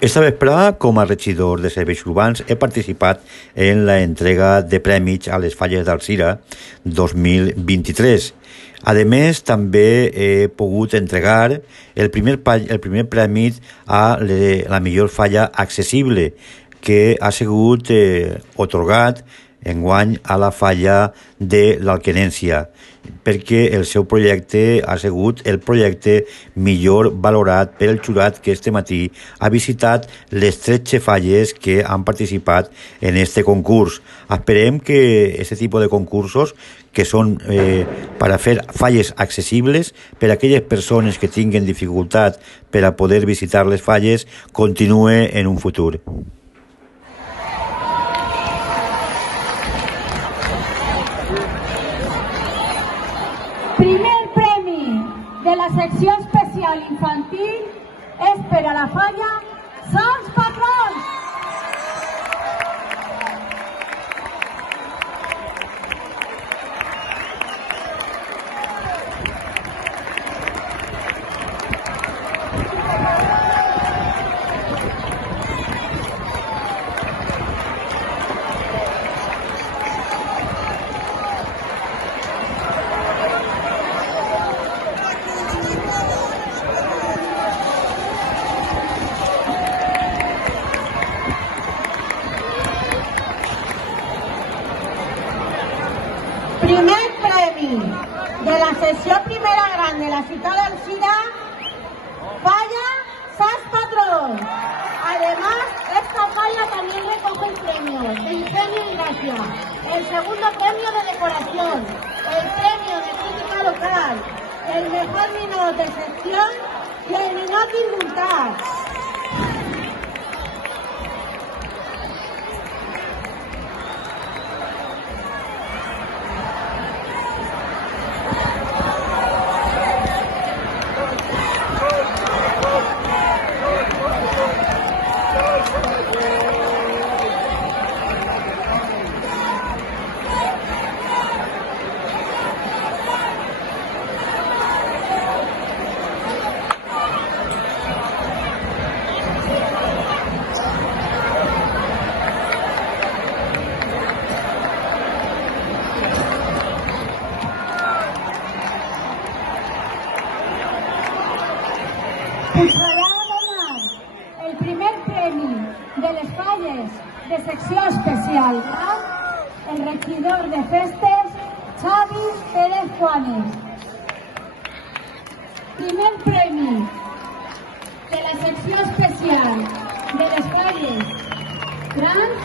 Esta vesprada, com a regidor de serveis urbans, he participat en la entrega de prèmits a les Falles d'Alzira 2023. A més, també he pogut entregar el primer premi a la millor falla accessible, que ha sigut atorgat enguany a la falla de l'Alquenència, perquè el seu projecte ha sigut el projecte millor valorat per el jurat que este matí ha visitat les 13 falles que han participat en este concurs. Esperem que este tipus de concursos, que són per a fer falles accessibles per a aquelles persones que tinguen dificultat per a poder visitar les falles, continue en un futur. Primer premi de la secció especial infantil és per a la falla Sants Patrons. Primer premi de la sessió primera gran de la ciutat d'Alzira, falla Sants Patrón. Además, esta falla también recoge el premio de ingenio y gracia, el segundo premio de decoración, el premio de crítica local, el mejor minot de sección y el minot indultat. Posarà a donar el primer premi de les falles de secció especial el regidor de festes, Xavi Pérez Juanes. Primer premi de la secció especial de les falles grans